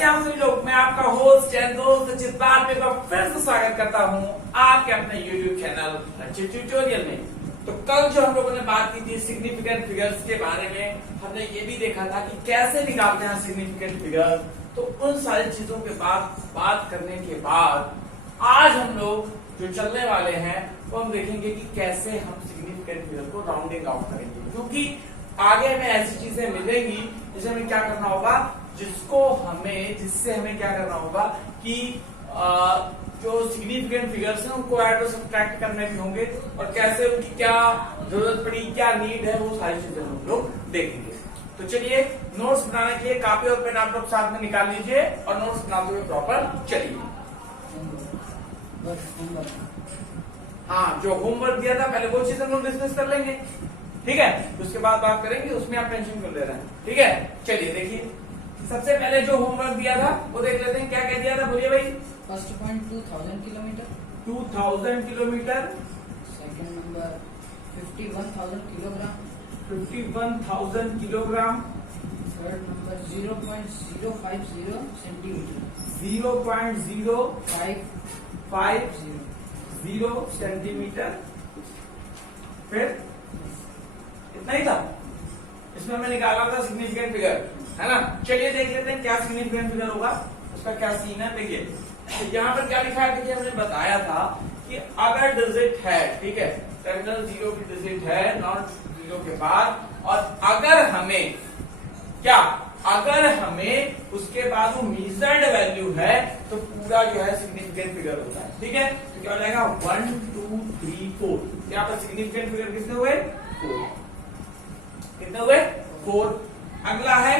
कैसे आप सभी लोग, मैं आपका होस्ट एंड दोस्त चित्पाल पे फिर से स्वागत करता हूँ आपके अपने YouTube चैनल ट्यूटोरियल में। तो कल जो हम लोगों ने बात की थी सिग्निफिकेंट फिगर्स के बारे में, हमने ये भी देखा था कि कैसे निकालते हैं सिग्निफिकेंट फिगर्स। तो उन सारी चीजों के बाद बात करने के बाद आज हम लोग जो चलने वाले हैं वो हम देखेंगे कि कैसे हम सिग्निफिकेंट फिगर को राउंडिंग आउट करेंगे, क्योंकि आगे हमें ऐसी चीजें मिलेंगी जिसे हमें क्या करना होगा, जिससे हमें क्या करना होगा कि जो सिग्निफिकेंट फिगर्स हैं उनको ऐड और सब्ट्रैक्ट करने भी होंगे और कैसे उनकी क्या जरूरत पड़ी, क्या नीड है, वो सारी चीजें हम लोग देखेंगे। तो चलिए नोट्स बनाने के लिए कापी और पेन आप लोग साथ में निकाल लीजिए और नोट्स बनाते हुए प्रॉपर चलिए। हाँ, जो होमवर्क दिया था पहले वो चीज हम लोग डिस्कस कर लेंगे, ठीक है। उसके बाद बात करेंगे, उसमें आप टेंशन क्यों ले रहे हैं, ठीक है। चलिए देखिए, सबसे पहले जो होमवर्क दिया था वो देख लेते हैं। क्या क्या दिया था, बोलिए भाई। First point 2000 kilometre, 2000 kilometre. Second number 51,000 kilogram, 51,000 kilogram. Third number 0.050 centimetre, 0.050 centimetre. फिर इतना ही था, इसमें हमें निकाला था सिग्निफिकेंट फिगर, है ना। चलिए देख लेते हैं क्या सिग्निफिकेंट फिगर होगा, उसका क्या सीन है। देखिए यहाँ पर क्या लिखा है, देखिए हमने बताया था कि अगर डिजिट है, ठीक है, टर्मिनल 0 की डिजिट है नॉट 0 के बाद, और अगर हमें उसके बाद वो मीजर्ड वैल्यू है तो पूरा जो है सिग्निफिकेंट फिगर होता है, ठीक है। तो क्या हो जाएगा 1 2 3 4। यहाँ पर सिग्निफिकेंट फिगर कितने हुए, 4। कितने हुए, 4। अगला है,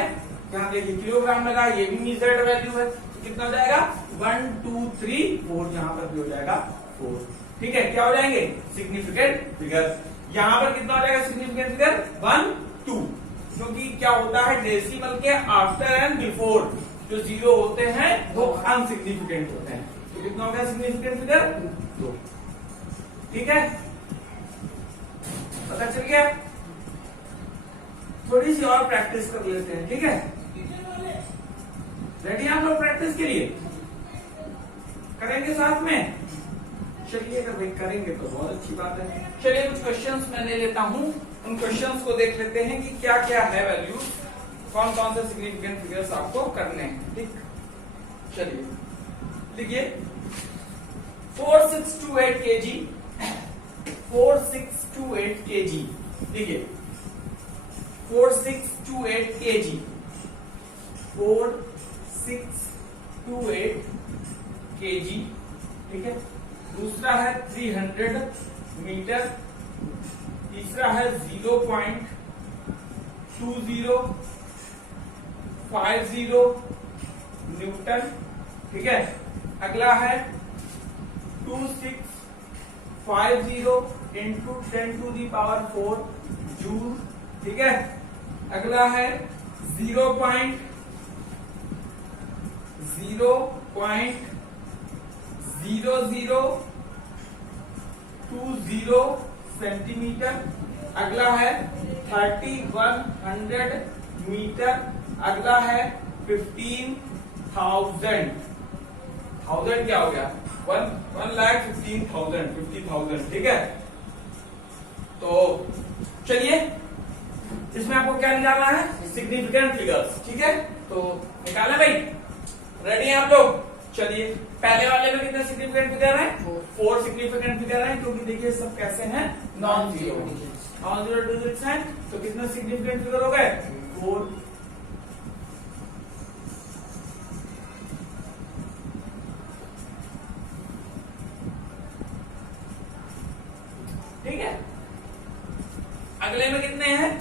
यहाँ देखिए किलोग्राम लगा, ये भी मीजर्ड वैल्यू है, तो कितना हो जाएगा 1 2 3 4। यहाँ पर भी हो जाएगा 4, ठीक है। क्या हो जाएंगे सिग्निफिकेंट फिगर। यहाँ पर कितना हो जाएगा सिग्निफिकेंट फिगर 1 2, क्योंकि क्या होता है डेसिमल के आफ्टर एंड बिफोर जो 0 होते हैं वो अनसिग्निफिकेंट होते हैं। तो कितना हो गया सिग्निफिकेंट फिगर 2, ठीक है। पता चल गया। थोड़ी सी और प्रैक्टिस कर लेते हैं, ठीक है। रेडी आप लोग प्रैक्टिस के लिए, करेंगे साथ में। चलिए अगर भाई करेंगे तो बहुत अच्छी बात है। चलिए कुछ क्वेश्चंस मैं ले लेता हूं, उन क्वेश्चंस को देख लेते हैं कि क्या क्या है वैल्यू, कौन कौन से सिग्निफिकेंट फिगर्स आपको करने हैं, ठीक। चलिए लिखिए 4628 kg, 4628 kg, देखिए 4628 kg, 4628 kg, ठीक है। दूसरा है 300 मीटर, तीसरा है 0.2050 न्यूटन, ठीक है। अगला है 2650 इंटू 10⁴ जूल, ठीक है। अगला है 0.020 सेंटीमीटर। अगला है 3100 मीटर। अगला है 15,000। थाउजेंड क्या हो गया, 1,15,000, 50,000, ठीक है। तो चलिए इसमें आपको क्या निकालना है, सिग्निफिकेंट फिगर्स, ठीक है। तो निकालना भाई, रेडी हैं आप लोग। चलिए पहले वाले में कितने सिग्निफिकेंट फिगर है, 4 सिग्निफिकेंट फिगर है, क्योंकि देखिए सब कैसे हैं, नॉन जीरो डिजिट्स हैं। तो कितने सिग्निफिकेंट फिगर हो गए, 4। ठीक है। अगले में कितने हैं,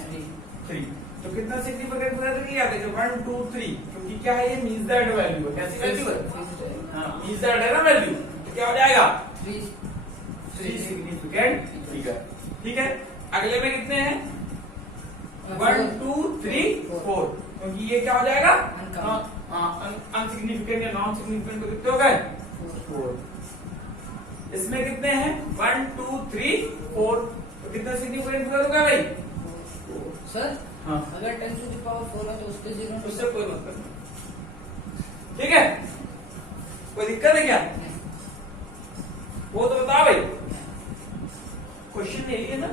3। तो कितना सिग्निफिकेंट फिगर किया, देखिए 1 2 3, क्योंकि क्या है ये मीजर्ड वैल्यू है। कैसी वैल्यू है, हाँ मीजर्ड है ना वैल्यू, तो क्या हो जाएगा 3 सिग्निफिकेंट फिगर, ठीक है। अगले में कितने हैं 1 2 3 4, क्योंकि ये क्या हो जाएगा अनसिग्निफिकेंट या नॉन सिग्निफिकेंट, तो कितने हो गए 4। इसमें कितने हैं 1 2 3 4, तो कितना सिग्निफिकेंट फिगर होगा भाई सर। हाँ, अगर 10⁴ है तो उसके 0, उससे कोई मतलब नहीं। ठीक है, कोई दिक्कत है क्या? वो तो बता भाई, क्वेश्चन यही है ना,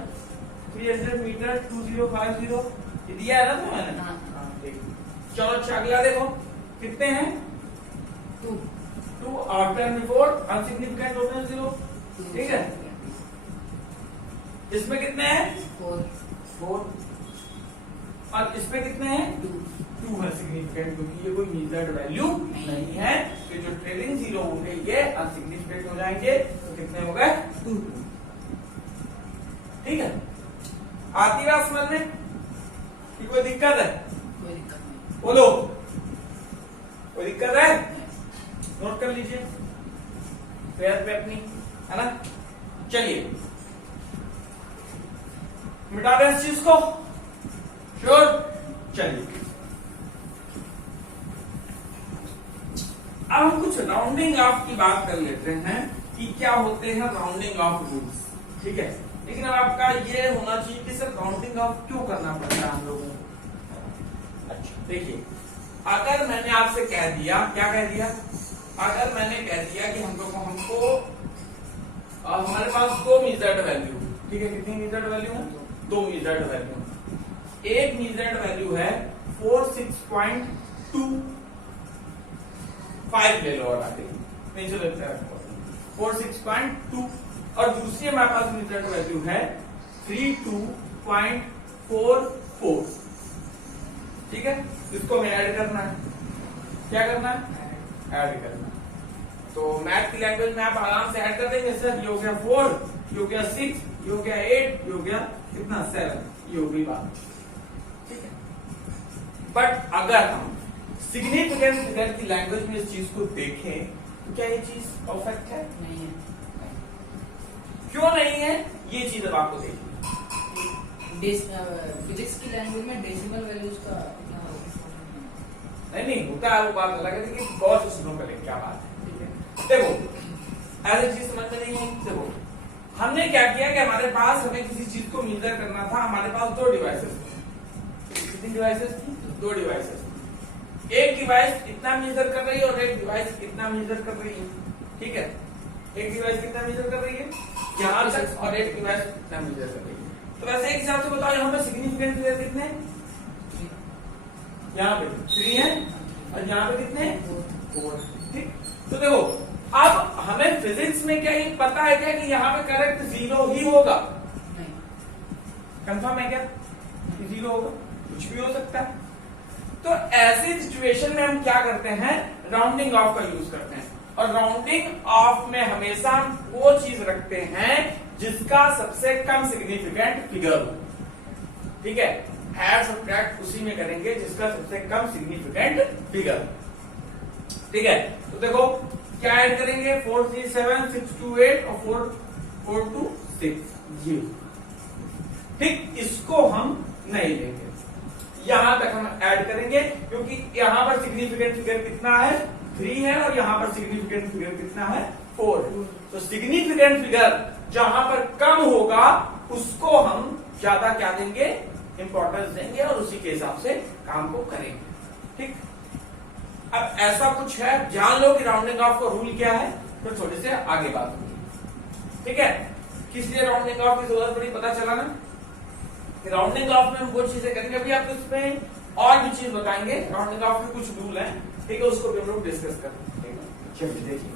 300 मीटर 2050 ये दिया है ना तो मैंने। हाँ। ठीक, चलो अच्छा अगला देखो, कितने हैं? 2 आफ्टर बिफोर अनसिग्निफिकेंट टोटल 0। ठीक है, इसमें कितने हैं? 4। और इसमें कितने हैं? 2 है सिग्निफिकेंट, क्योंकि ये कोई मीजर्ड वैल्यू नहीं है, तो जो ट्रेलिंग जीरो होंगे ये अनसिग्निफिकेंट हो जाएंगे, तो कितने हो गए? 2। ठीक है, आती बात समझ में कि कोई दिक्कत है? कोई दिक्कत नहीं। बोलो, कोई दिक्कत है? नोट कर लीजिए पेयर पे अपनी, है ना। चलिए मिटा दें इस चीज को, श्योर। चलिए अब हम कुछ राउंडिंग ऑफ की बात कर लेते हैं कि क्या होते हैं राउंडिंग ऑफ रूल्स। ठीक है, लेकिन अब आपका ये होना चाहिए कि सर राउंडिंग ऑफ क्यों करना पड़ता है हम लोगों को। अच्छा देखिए, अगर मैंने आपसे कह दिया, क्या कह दिया, अगर मैंने कह दिया कि हमको हमारे पास 2 मीजर्ड वैल्यू, ठीक है, कितनी मीजर्ड वैल्यू है? 2 मीजर्ड वैल्यू। एक मीजर्ड वैल्यू है 46.25 ले लो, और आगे नहीं चलो 46.2, और दूसरी हमारे पास मीजर्ड वैल्यू है 32.44। ठीक है, इसको हमें ऐड करना है। क्या करना है? ऐड करना है। तो मैथ की लैंग्वेज में आप आराम से ऐड कर देंगे, सर ये हो गया 4, ये हो गया 6, ये हो गया 8, ये हो गया कितना 7, ये हो गई बात। ठीक है, बट अगर हम सिग्निफिकेंट फिगर की लैंग्वेज में इस चीज को देखें तो क्या ये चीज परफेक्ट है? नहीं है। क्यों नहीं है? ये चीज अब आपको देखिए। फिजिक्स की लैंग्वेज में डेसिमल वैल्यूज का नहीं होता है, वो बात अलग है, लेकिन गौर से सुनो पहले क्या बात है। ठीक है, देखो ऐसी चीज समझ में नहीं है। देखो हमने क्या किया कि हमारे पास हमें किसी चीज को मेजर करना था, हमारे पास 2 डिवाइसेस थे। कितनी डिवाइसेस थी? 2 डिवाइसेस। एक डिवाइस इतना मेजर कर रही है और एक डिवाइस इतना मेजर कर रही है। ठीक है, एक डिवाइस कितना मेजर कर रही है यहां तक, और एक डिवाइस इतना मेजर कर रही है। तो वैसे एक हिसाब से बताओ, यहाँ पे सिग्निफिकेंट फिगर कितने? यहाँ पे 3 है, और यहाँ पे कितने? 4। ठीक, तो देखो अब हमें फिजिक्स में क्या ये पता है क्या कि यहाँ पे करेक्ट 0 ही होगा? नहीं। कंफर्म है क्या 0 होगा? कुछ भी हो सकता है। तो ऐसी सिचुएशन में हम क्या करते हैं? राउंडिंग ऑफ का यूज करते हैं, और राउंडिंग ऑफ में हमेशा हम वो चीज रखते हैं जिसका सबसे कम सिग्निफिकेंट फिगर हो। ठीक है, ऐड सब्ट्रैक्ट उसी में करेंगे जिसका सबसे कम सिग्निफिकेंट फिगर। ठीक है, तो देखो क्या ऐड करेंगे? 4 3 7 6 2 8 और 4 4 2 6 0। ठीक, इसको हम नहीं लेंगे, यहां तक हम ऐड करेंगे, क्योंकि यहां पर सिग्निफिकेंट फिगर कितना है? 3 है, और यहां पर सिग्निफिकेंट फिगर कितना है? 4 है। तो सिग्निफिकेंट फिगर जहां पर कम होगा उसको हम ज्यादा क्या देंगे? इंपॉर्टेंस देंगे, और उसी के हिसाब से काम को करेंगे। ठीक, अब ऐसा कुछ है, जान लो कि राउंडिंग ऑफ का रूल क्या है, फिर थोड़ी से आगे बात होगी। ठीक है, किस लिए राउंडिंग ऑफ की जरूरत पड़ी पता चला ना? कि राउंडिंग ऑफ में हम वो चीजें करेंगे, अभी आपको इसमें और भी चीज बताएंगे। राउंडिंग ऑफ के कुछ रूल हैं, ठीक है, उसको भी हम लोग डिस्कस करेंगे। चलिए देखिए,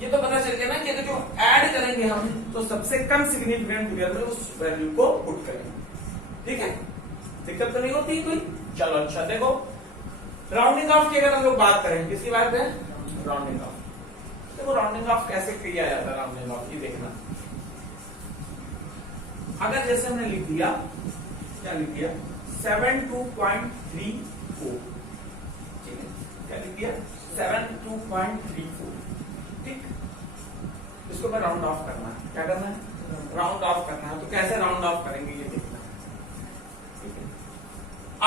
ये तो पता चल गया ना कि अगर जो ऐड करेंगे हम तो सबसे कम सिग्निफिकेंट फिगर में उस वैल्यू को पुट करेंगे। ठीक है, दिक्कत तो नहीं होती कोई? चलो अच्छा, देखो राउंडिंग ऑफ की अगर हम लोग बात करें, किसकी बात है? Rounding off. देखो राउंडिंग ऑफ कैसे किया जाता है? राउंडिंग ऑफ ये देखना, अगर जैसे हमने लिख दिया, क्या लिख दिया? 72.34। ठीक है, क्या लिख दिया? 72.34। ठीक, इसको मैं राउंड ऑफ करना है। क्या करना है? राउंड ऑफ करना है। तो कैसे राउंड ऑफ करेंगे ये देखना है। ठीक है,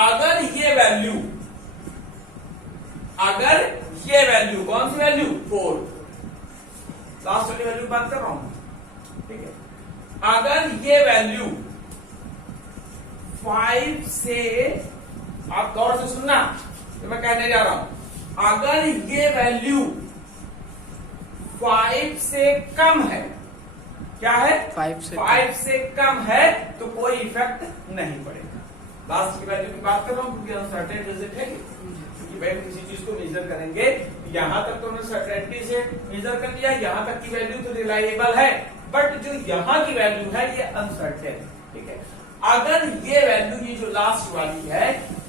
अगर ये वैल्यू कौन सी वैल्यू? 4, लास्ट वाली वैल्यू बात कर रहा हूं। ठीक है, अगर ये वैल्यू 5 से आप गौर से सुनना तो मैं कहने जा रहा हूं, अगर ये वैल्यू 5 से कम है, क्या है 5 से कम है तो कोई इफेक्ट नहीं पड़ेगा। लास्ट की वैल्यू की बात कर रहा हूं क्योंकि अनसर्टेन रिजल्ट है कि भाई किसी चीज को मेजर करेंगे, यहां तक तो हमने सर्टेनिटी से मेजर कर लिया, यहां तक की वैल्यू तो रिलायबल है, बट जो यहां की वैल्यू है ये अनसर्टेन। ठीक है, अगर ये वैल्यू, ये जो लास्ट वाली है,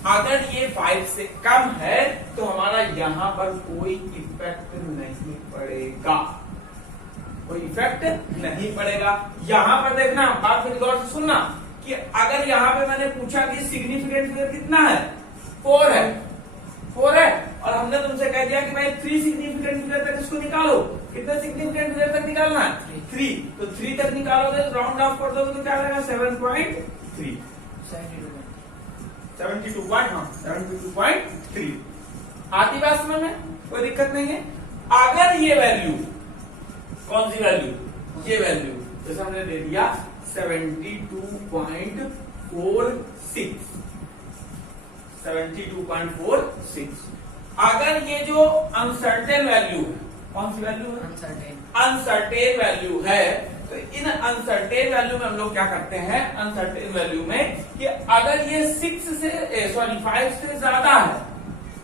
अगर ये 5 से कम है तो हमारा यहां पर कोई इफेक्ट नहीं पड़ेगा, कोई इफेक्ट नहीं पड़ेगा। यहां पर देखना, बात मेरी गौर से सुनना कि अगर यहां पे मैंने पूछा कि सिग्निफिकेंट फिगर कितना है, 4 है, 4 है, और हमने तुमसे कह दिया कि भाई 3 सिग्निफिकेंट फिगर तक इसको निकालो, कितने सिग्निफिकेंट फिगर तक निकालना है, 3, तो 3 तक निकालोगे तो राउंड ऑफ कर दोगे तो क्या आएगा 7.3, 72.3। आती बात समझ में, कोई दिक्कत नहीं है। अगर ये वैल्यू, कौन सी वैल्यू, ये वैल्यू जैसे हमने दे दिया 72.46, 72.46, अगर ये जो अनसर्टेन वैल्यू है, कौन सी वैल्यू है, अनसर्टेन वैल्यू है, तो इन अनसर्टेन वैल्यू में हम लोग क्या करते हैं, अनसर्टेन वैल्यू में कि अगर ये 5 से ज्यादा है,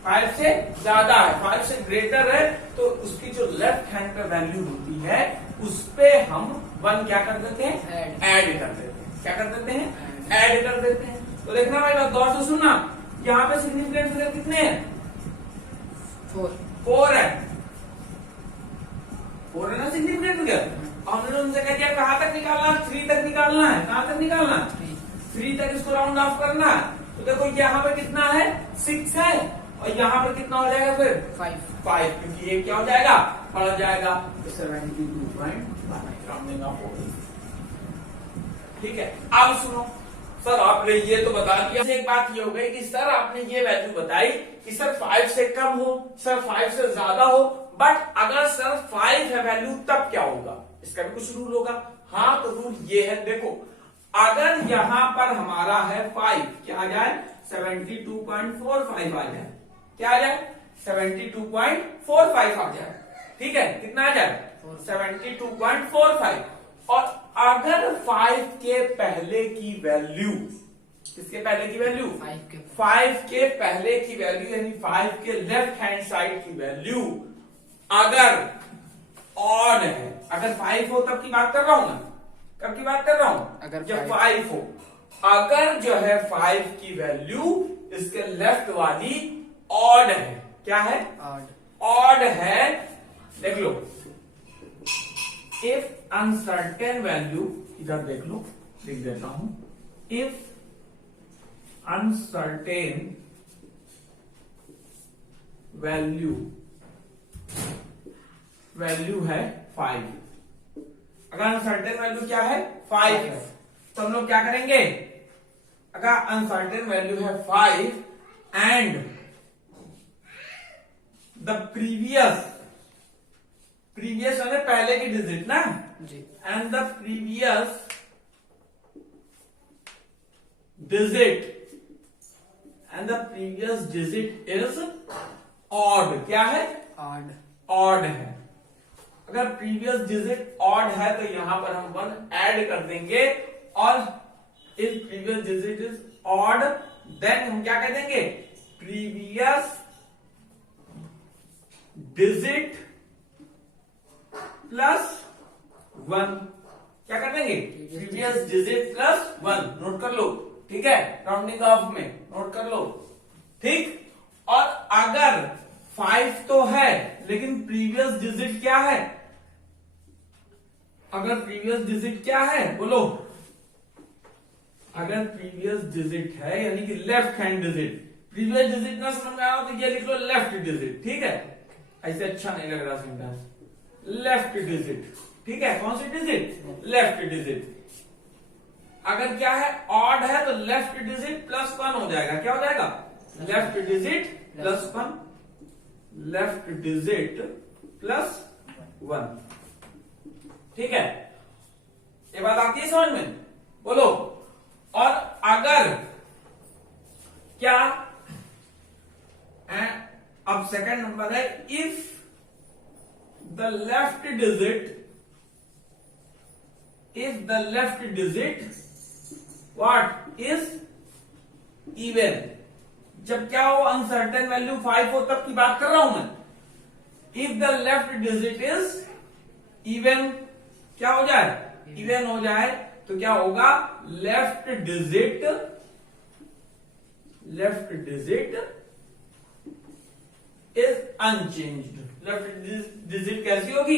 5 से ज्यादा है, 5 से ग्रेटर है, तो उसकी जो लेफ्ट हैंड पे वैल्यू होती है उस पे हम 1 क्या कर देते हैं, ऐड कर देते हैं। क्या कर देते हैं, ऐड कर देते हैं। तो देखना भाई बात गौर से सुनना, यहाँ पे सिग्निफिकेंट फिगर कितने हैं, 4 है, 4 है ना सिग्निफिकेंट फिगर। हमने उनसे कह दिया कहां तक निकालना, 3 तक निकालना है, कहां तक निकालना है, 3 तक इसको राउंड ऑफ करना है। तो देखो यहाँ पे कितना है, 6 है, और यहाँ पर कितना हो जाएगा फिर 5, क्योंकि ये क्या हो जाएगा, बढ़ जाएगा, तो 72.1 राउंडिंग ऑफ हो गई। ठीक है, अब सुनो सर, आपने ये तो बता दिया, एक बात ये हो गई कि सर आपने ये वैल्यू बताई कि सर 5 से कम हो, सर 5 से ज्यादा हो, बट अगर सर 5 है वैल्यू तब क्या होगा, इसका भी कुछ रूल होगा। हाँ, तो रूल ये है, देखो अगर यहां पर हमारा है 5, क्या आ जाए 72.45 आ जाए, क्या आ जाए 72.45 आ जाए। ठीक है, कितना आ जाए 72.45, और अगर 5 के पहले की वैल्यू, किसके पहले की वैल्यू, 5 के पहले की वैल्यू यानी 5 के लेफ्ट हैंड साइड की वैल्यू अगर ऑड है, अगर 5 हो तब की बात कर रहा हूं मैं, कब की बात कर रहा हूं, अगर जब 5 हो, अगर जो है 5 की वैल्यू इसके लेफ्ट वाली ऑड है, क्या है, ऑड है, देख लो, इफ अनसर्टेन वैल्यू, इधर देख लो, लिख देता हूं, इफ अनसर्टेन वैल्यू है 5, अगर अनसर्टेन वैल्यू क्या है 5 है, तो हम लोग क्या करेंगे, अगर अनसर्टेन वैल्यू है 5 एंड द प्रीवियस है पहले की डिजिट ना जी, and the previous digit is odd, क्या है, ऑड है। अगर प्रीवियस डिजिट ऑड है तो यहां पर हम 1 ऐड कर देंगे, और if previous digit is odd then हम क्या कह देंगे, प्रीवियस डिजिट प्लस 1, क्या कर देंगे, प्रीवियस डिजिट प्लस 1, नोट कर लो, ठीक है, राउंडिंग ऑफ में नोट कर लो, ठीक। और अगर 5 तो है लेकिन प्रीवियस डिजिट क्या है, अगर प्रीवियस डिजिट क्या है बोलो, अगर प्रीवियस डिजिट है यानी कि left hand digit, previous digit ना समझ में आओ तो ये लिख लो लेफ्ट डिजिट, ठीक है, ऐसे अच्छा नहीं लग रहा सेंटेंस, लेफ्ट डिजिट, ठीक है, कौन सी डिजिट, लेफ्ट डिजिट। अगर क्या है, ऑड है तो लेफ्ट डिजिट प्लस 1 हो जाएगा, क्या हो जाएगा, left digit plus 1, left digit plus 1, ठीक है, ये बात आती है समझ में, बोलो। और अगर क्या एंड अब सेकंड नंबर है if the left digit what is even. जब क्या हो अनसर्टेन वैल्यू 5 हो तब की बात कर रहा हूं मैं। If the left digit is even, क्या हो जाए, इवन हो जाए, तो क्या होगा, left digit is unchanged. Left digit कैसी होगी,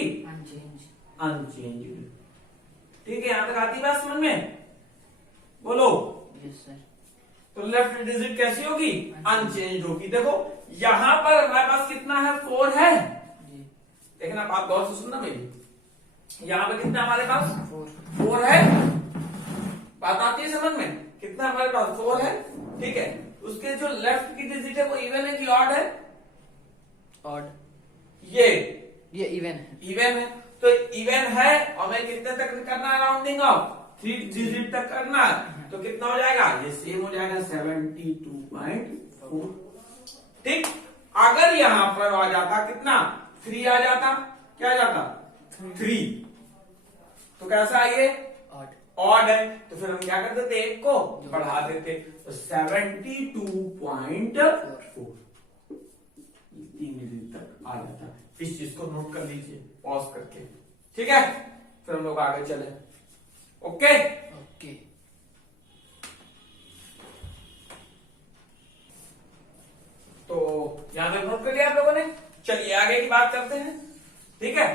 अनचेंज्ड। ठीक है, यहां तक आती बात समझ में, बोलो। Yes sir. तो लेफ्ट डिजिट कैसी होगी, अनचेंज होगी। देखो यहां पर हमारे पास कितना है, 4 है। देखना बात गौर से सुनना मेरी, यहां पर कितना हमारे पास 4 है। बात आती है समझ में, कितना हमारे पास 4 है। ठीक है, उसके जो लेफ्ट की डिजिट है वो इवन है कि ऑड है, ऑड। ये इवन है, इवन है। तो इवन है और हमें कितने तक करना है, राउंडिंग ऑफ 3 डिजिट तक करना है। तो कितना हो जाएगा, ये सेम हो जाएगा 72.4। ठीक, अगर यहां पर आ जाता कितना, 3 आ जाता, क्या आ जाता, 3, तो कैसा है ये, ऑड है। तो फिर हम क्या कर देते, एक को बढ़ा देते, तो 72.4 3 डिजिट तक आ जाता। इस चीज को नोट कर लीजिए पॉज करके। ठीक है, फिर हम लोग आगे चले। ओके, तो यहां तक नोट कर लिया आप लोगों ने। चलिए आगे की बात करते हैं। ठीक है,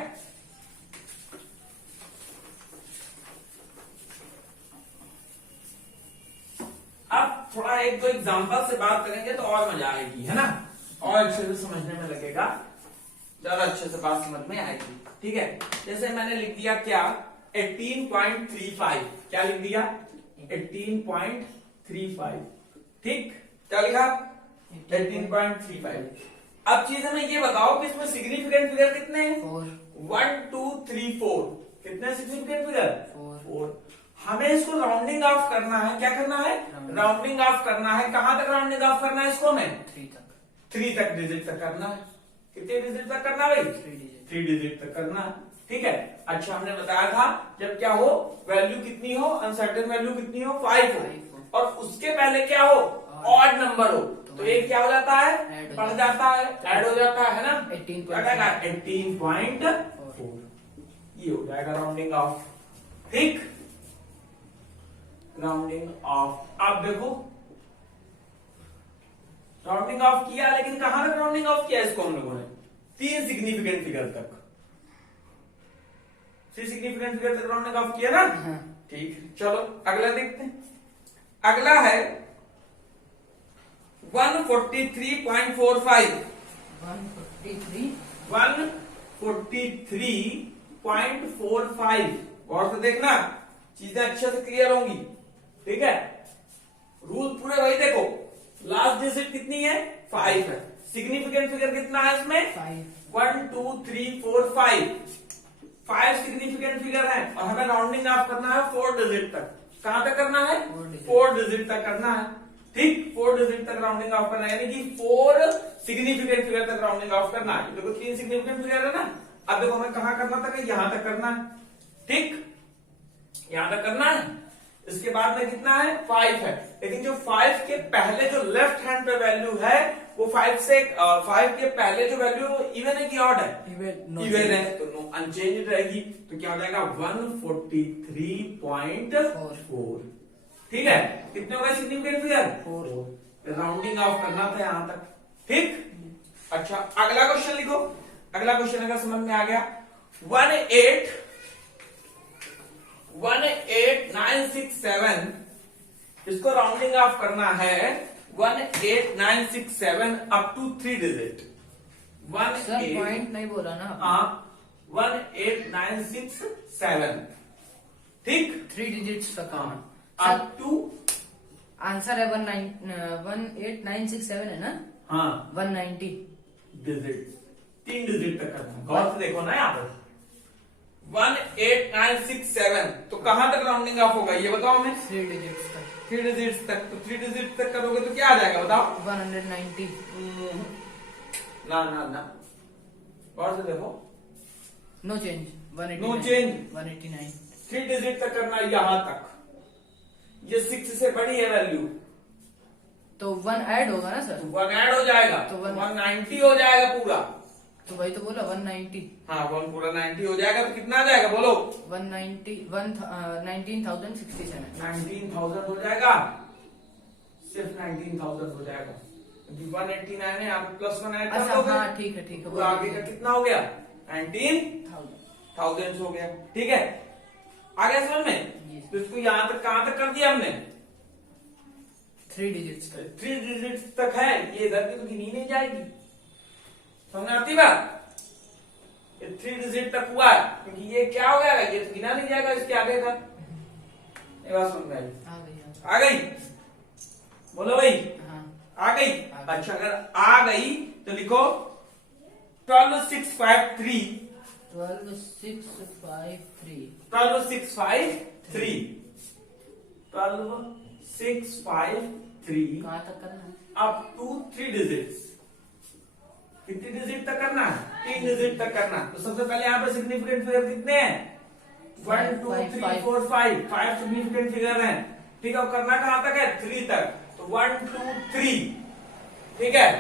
अब थोड़ा एक दो एग्जांपल से बात करेंगे तो और मजा आएगी, है ना, और अच्छे से समझने में लगेगा, ज्यादा अच्छे से बात समझ में आएगी। ठीक है, जैसे मैंने लिख दिया क्या, 18.35, क्या लिख दिया, 18.35। ठीक, क्या लिखा, 18.35। अब चीज हमें ये बताओ कि इसमें सिग्निफिकेंट फिगर कितने हैं, 1 2 3 4। कितने सिग्निफिकेंट फिगर, 4। हमें इसको राउंडिंग ऑफ करना है, क्या करना है, राउंडिंग ऑफ करना है। कहां तक राउंडिंग ऑफ करना है इसको, हमें 3 तक डिजिट तक करना है। कितने डिजिट तक करना भाई, 3 डिजिट तक करना है। ठीक है, अच्छा हमने बताया था जब क्या हो, वैल्यू कितनी हो, अनसर्टेन वैल्यू कितनी हो, 5 हो, और उसके पहले क्या हो, ऑड नंबर हो, तो ये क्या हो जाता है, बढ़ जाता है, ऐड हो जाता है ना, 18.4। ये हो जाएगा राउंडिंग ऑफ। ठीक, राउंडिंग ऑफ। आप देखो राउंडिंग ऑफ किया, लेकिन कहां तक राउंडिंग ऑफ किया इसको हम लोगों ने, 3 सिग्निफिकेंट फिगर तक। 3 सिग्निफिकेंट फिगर तक राउंडिंग ऑफ किया ना। ठीक, चलो अगला देखते हैं। अगला है 143.45। 143.45। गौर से देखना, चीजें अच्छे से क्लियर होंगी। ठीक है, रूल पूरे वही देखो, लास्ट डिजिट कितनी है, 5 है। सिग्निफिकेंट फिगर कितना है इसमें, 1 2 3 4 5। 5 सिग्निफिकेंट फिगर है और हमें राउंडिंग ऑफ करना है 4 डिजिट तक। कहां तक करना है, 4 डिजिट तक करना है। ठीक, 4 डिजिट तक राउंडिंग ऑफ करना है, यानी कि 4 सिग्निफिकेंट फिगर तक राउंडिंग ऑफ करना है। देखो 3 सिग्निफिकेंट फिगर है ना। अब देखो हमें कहां करना था, यहां तक करना है। ठीक, यहां तक करना है। इसके बाद में कितना है, 5 है, लेकिन जो 5 के पहले जो लेफ्ट हैंड पे वैल्यू है वो 5 के पहले जो वैल्यू इवन है कि ऑड है, इवन है, तो नो अनचेंज रहेगी। तो क्या हो जाएगा, 143.4। ठीक है, कितने हो गए सिग्निफिकेंट फिगर, 4। राउंडिंग ऑफ करना था यहां तक। ठीक, अच्छा अगला क्वेश्चन लिखो। अगला क्वेश्चन अगर समझ में आ गया, 18967, इसको राउंडिंग ऑफ करना है 18967 अप टू 3 डिजिट। पॉइंट नहीं बोला ना, 18967। ठीक, 3 डिजिट्स तक अप टू, आंसर है 18967 है ना। हाँ 190 डिजिट, 3 डिजिट तक करना। गौर से देखो ना यहाँ पर 18967, तो कहां तक राउंडिंग ऑफ होगा ये बताओ हमें, 3 डिजिट्स तक। 3 डिजिट तक। तो 3 डिजिट तक करोगे तो क्या आ जाएगा बताओ, 190। ना ना ना, और से देखो, no change, 189, no change, 189। 3 digit तक करना है यहां तक। ये 6 से बड़ी है वैल्यू, तो 1 ऐड होगा ना सर? तो 1 ऐड हो जाएगा, तो तो 1 190 हो जाएगा पूरा। तो वही तो बोला 190। हाँ 1 पूरा 90 हो जाएगा, तो कितना आ जाएगा बोलो? 19,067। 19,000 हो जाएगा, सिर्फ 19,000 हो जाएगा, क्योंकि 189 है, आप +1 ऐड कर अच्छा दोगे। हाँ ठीक है तो आगे का कितना हो गया? 19,000 हो गया। ठीक है, आ गया समझ में? तो इसको यहां तक कहां तक कर दिया हमने? 3 डिजिट्स तक। 3 डिजिट तक है, ये इधर की तो गिनी नहीं जाएगी। समझ में आती बात? ये 3 डिजिट तक हुआ है, क्योंकि ये क्या हो जाएगा, ये तो गिना नहीं जाएगा इसके आगे का। ये बात समझ में आई? आ गई? बोलो भाई, हाँ आ गई? अच्छा, अगर आ गई तो लिखो 12653। 12653। 12653। 12653 कहाँ तक करना है? Up to 3 digits. कितनी डिजिट तक करना है? 3 डिजिट तक करना है। तो सबसे पहले यहाँ पे सिग्निफिकेंट फिगर कितने हैं? 1 2 3 4 5 5 सिग्निफिकेंट फिगर हैं। ठीक है, और करना कहां तक है? 3 तक। तो 1 2 3, ठीक है,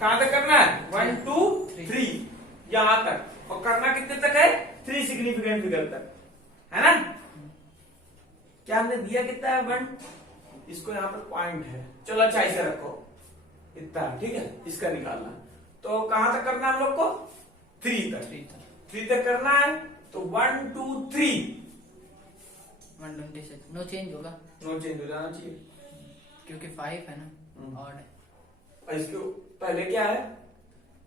कहां तक करना है? 1 2 3 यहां तक। और करना कितने तक है? 3 सिग्निफिकेंट फिगर तक, है ना? क्या हमने दिया कितना है? 1। इसको यहाँ पर पॉइंट है, चलो अच्छा इसे रखो, इतना है, ठीक है, इसका निकालना। तो कहां तक करना है हम लोग को? 3 तक। 3 तक करना है, तो 1 2 3 126। नो चेंज होगा नो चेंज हो जाना चाहिए, क्योंकि 5 है ना, ऑड है। और इसके पहले क्या है?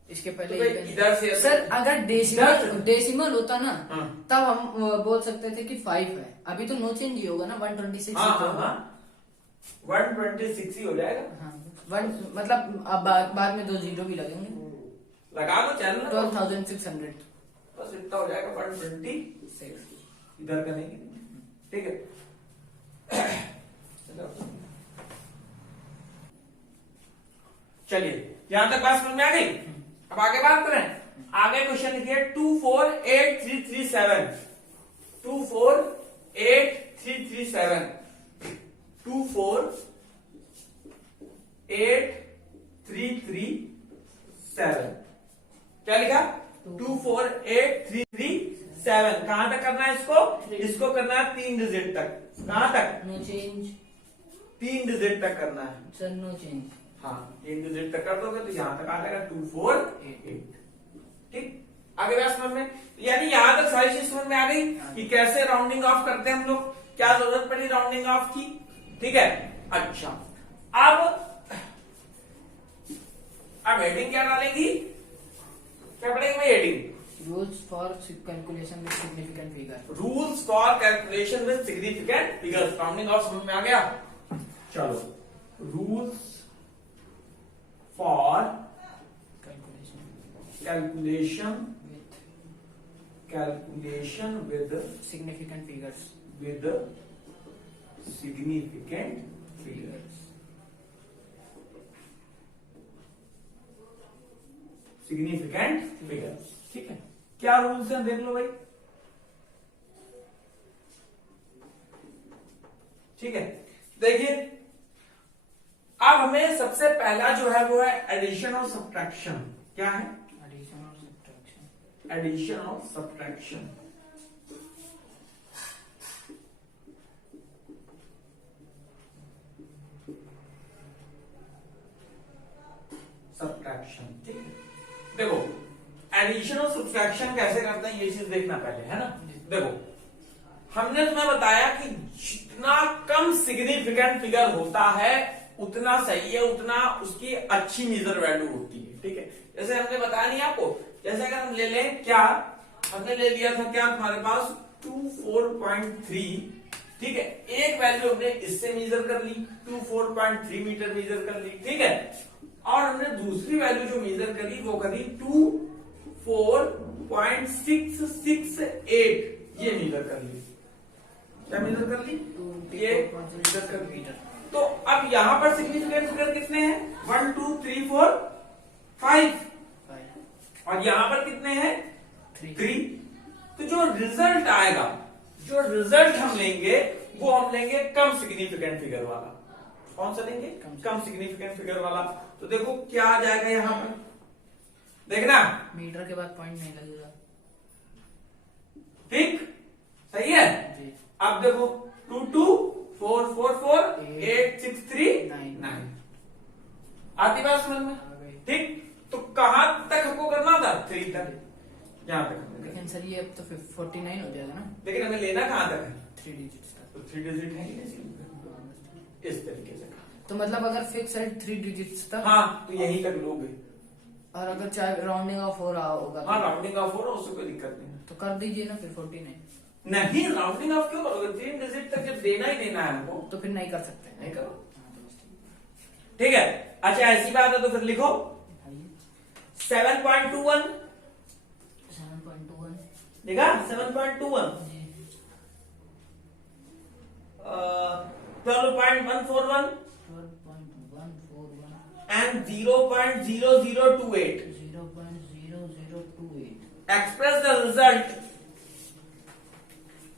इसके पहले तो भाई इधर से सर अगर इधर- डेसिमल होता ना, हाँ। तब हम बोल सकते थे कि 5 है। अभी तो नो चेंज ही होगा ना, 126 हाँ ही हाँ होगा। हाँ 126 ही हो जाएगा। हाँ, 1 मतलब अब बाद में 2 जीरो भी लगेंगे। लगा दो चैनल, 12,600। बस इतना हो जाएगा 126। इधर का नहीं, ठीक है। चलिए, यहां तक बात समझ में आ गई। अब आगे बात करें। आगे क्वेश्चन लिखिए 248337। 248337। 248337 क्या लिखा? 248337। कहां तक करना है इसको? इसको करना है 3 डिजिट तक। कहां तक? नो चेंज 3 डिजिट तक करना है। Sir, no change. हाँ 3 डिजिट तक कर दोगे तो यहां तक आ जाएगा 248। ठीक, आगे बात समझ में? यानी यहां तक सारी चीज समझ में आ गई कि कैसे राउंडिंग ऑफ करते हैं हम लोग, क्या जरूरत पड़ी राउंडिंग ऑफ की। ठीक है, अच्छा अब हेडिंग क्या डालेंगी? क्या पढ़ेंगे भाई heading? Rules for calculation with significant figure. Rules for calculation with significant figures. Rounding off समझ में आ गया? चलो, rules for calculation with significant figures. Significant figures. Significant figures, ठीक है। क्या रूल्स हैं देख लो भाई, ठीक है। देखिए, अब हमें सबसे पहला जो है वो है एडिशन और सब्ट्रैक्शन। क्या है? एडिशन और सब्ट्रैक्शन। एडिशन और सब्ट्रैक्शन। सब्ट्रैक्शन, ठीक है। देखो, एडिशन और सब्ट्रैक्शन कैसे करते हैं ये चीज देखना पहले, है ना। देखो, हमने तुम्हें बताया कि जितना कम सिग्निफिकेंट फिगर होता है उतना सही है, उतना उसकी अच्छी मेजर वैल्यू होती है, ठीक है। जैसे हमने बताया नहीं आपको, जैसे अगर हम ले लें, क्या हमने ले लिया था, क्या हमारे पास 24.3, ठीक है। एक वैल्यू हमने इससे मेजर कर ली, 24.3 मीटर मेजर कर ली, ठीक है। और हमने दूसरी वैल्यू जो मेजर करी वो करी 24.668, ये मेजर कर ली। क्या मेजर कर ली? ये मेजर कर ली। तो अब यहां पर सिग्निफिकेंट फिगर कितने हैं? 1 2 3 4 5 5 और यहां पर कितने हैं 3 3। तो जो रिजल्ट आएगा, जो रिजल्ट हम लेंगे वो हम लेंगे कम सिग्निफिकेंट फिगर वाला। कौन सा लेंगे? कम सिग्निफिकेंट फिगर वाला। तो देखो क्या आ जाएगा यहां पर, देखना मीटर के बाद पॉइंट नहीं लगेगा। ठीक, सही है। जी अब देखो 2 2 4 4 4 8 6 3 9। आती बात समझ में? आ गई। ठीक, तो कहां तक हमको करना था? 3 तक, यहां तक हमने करना। लेकिन सर ये अब तो 49 हो जाएगा ना, लेकिन हमें लेना कहां तक है? 3 डिजिट्स तक। तो 3 डिजिट है ही नहीं, इस तरीके से। तो मतलब अगर फिक्स है 3 डिजिट्स तक, हाँ, तो यहीं तक लोगे। और अगर चाहे राउंडिंग ऑफ हो रहा होगा हाँ, राउंडिंग ऑफ हो रहा है, उससे कोई दिक्कत नहीं है। तो कर दीजिए ना फिर 49। नहीं, राउंडिंग ऑफ क्यों करोगे? 3 डिजिट तक जब देना ही देना है हमको, तो फिर नहीं कर सकते। नहीं करो। हाँ, तो बस ठीक ठीक है, अच्छा ऐसी बात है तो फिर लिखो है। 7.21 7.21 देखा, 7.21 जी 12.141 12.141 and 0.0028 0.0028 express the result,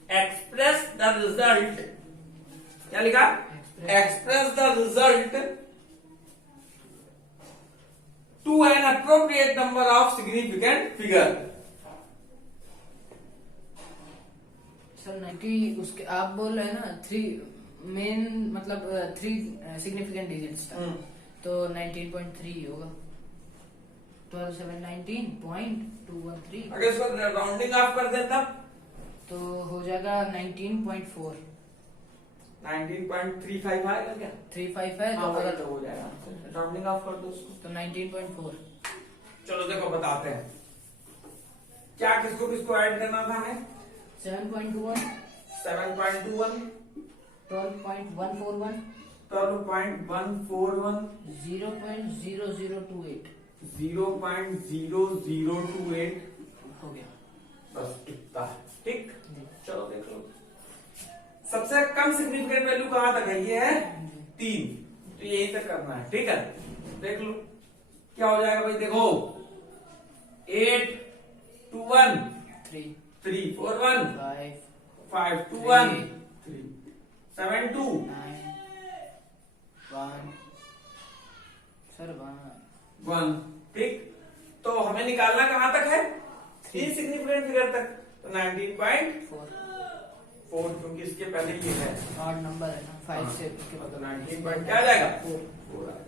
express the result, क्या लिखा? express the result to an appropriate number of significant figure। Sir नहीं कि उसके आप बोल रहे हैं ना 3 मेन मतलब 3 सिग्निफिकेंट डिजिट्स था, तो 19.3 होगा। 12 7 19.213 अगर इसको राउंडिंग ऑफ कर दें तब तो हो जाएगा 19.4 19.35 आएगा क्या? 35 है। तो हाँ, अगर तो हो जाएगा, राउंडिंग ऑफ कर दो उसको। तो 19.4 चलो देखो बताते हैं क्या, किसको किसको ऐड करना था हमें। 7.21 7.21 12.141 12.141 0.0028 0.0028 हो गया। बस इतना, ठीक। जी। चलो देख लो, सबसे कम सिग्निफिकेंट वैल्यू कहां तक है? ये है 3, तो यही तक करना है, ठीक है। देख लो क्या हो जाएगा भाई, देखो 8 2 1 3 3 4 1 5 5 2 1 3 7 2 9 1 सर 1, ठीक। तो हमें निकालना कहां तक है? 3 सिग्निफिकेंट फिगर तक। तो 19.4 4 क्योंकि इसके पहले ये है ऑड नंबर है ना 5 से उसके तो बाद 19 पॉइंट क्या आ जाएगा? 4 आ जाएगा,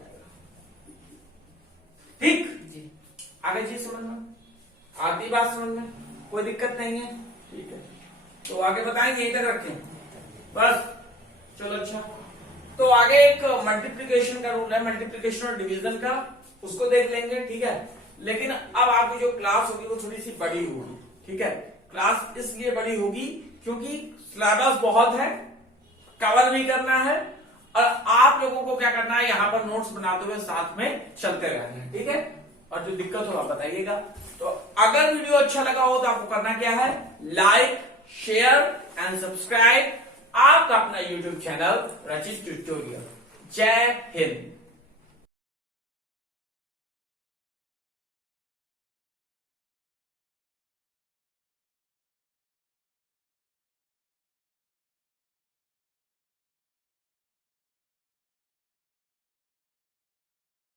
ठीक। जी। आगे चीज समझ में आती, बात समझ में कोई दिक्कत नहीं है, ठीक है। तो आगे बताएंगे, यहीं तक रखें बस। चलो अच्छा, तो आगे एक मल्टीप्लिकेशन का रूल है, मल्टीप्लिकेशन और डिवीजन का, उसको देख लेंगे, ठीक है। लेकिन अब आपकी जो क्लास होगी वो थोड़ी सी बड़ी होगी, ठीक है। क्लास इसलिए बड़ी होगी क्योंकि सिलेबस बहुत है, कवर भी करना है, और आप लोगों को क्या करना है, यहाँ पर नोट्स बनाते हुए साथ में चलते रहना है, ठीक है। और जो दिक्कत हो आप बताइएगा। तो अगर वीडियो अच्छा लगा हो तो आपको करना क्या है, लाइक शेयर एंड सब्सक्राइब आपका अपना यूट्यूब चैनल रचित ट्यूटोरियल। जय हिंद।